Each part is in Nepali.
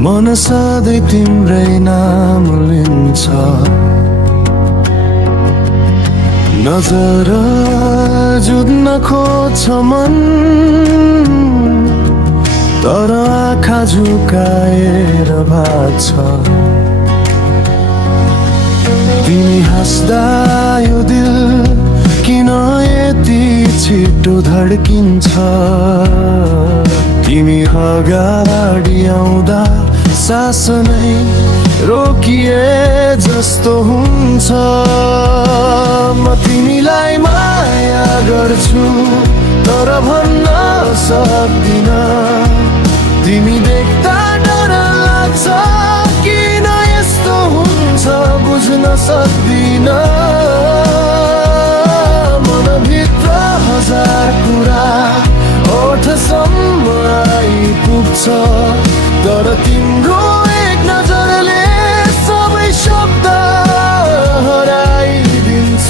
मन सधैँ तिम्रै नाम लिन्छ। नजर जुझ्न खोज्छ मन, तर आँखा झुकाएर भाग्छ। तिमी हाँस्दा यो दिल किन यति छिटो धड्किन्छ। तिमी अगाडि आउँदा सास नै रोकिए जस्तो हुन्छ। म तिमीलाई माया गर्छु तर भन्न सक्दिन। तिमी देख्दा डर लाग्छ, किन यस्तो हुन्छ बुझ्न सक्दिन। मनभित्र हजार कुरा ओठसम्म आइपुग्छ, तर तिम्रो एक नजरले सबै शब्द हराइदिन्छ।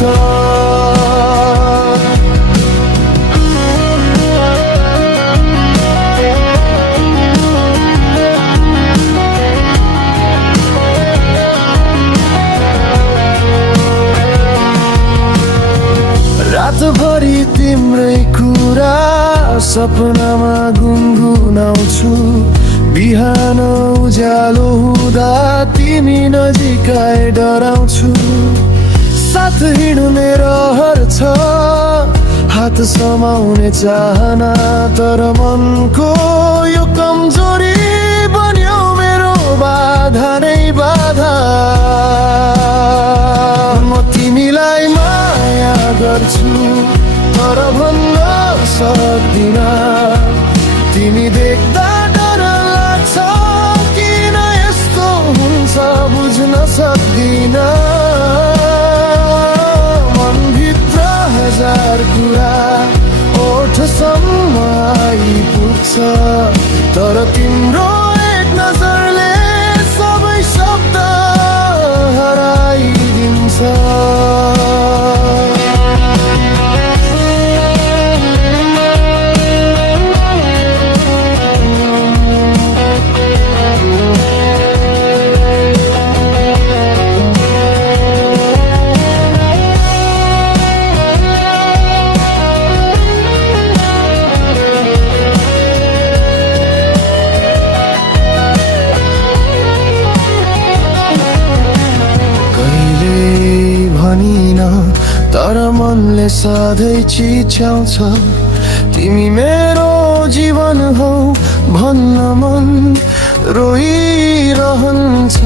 रातभरि तिम्रै कुरा सपनामा गुनगुनाउँछु। बिहान उज्यालो हुँदा तिमी नजिकै डराउँछु। साथ हिँड्ने रहर छ, हात समाउने चाहना, तर मनको यो कमजोरी बन्यो मेरो बाधा नै बाधा। म तिमीलाई माया गर्छु तर भन्न सक्दिन। तिमी देख्दा डर लाग्छ, किन यस्तो हुन्छ बुझ्न सक्दिन। मनभित्र हजार कुरा ओठसम्म आइपुग्छ, तर तिम्रो एक नजरले सबै शब्द हराइदिन्छ। तर मनले सधैँ चिच्याउँछ, तिमी मेरो जीवन हौ भन्न मन रोइरहन्छ।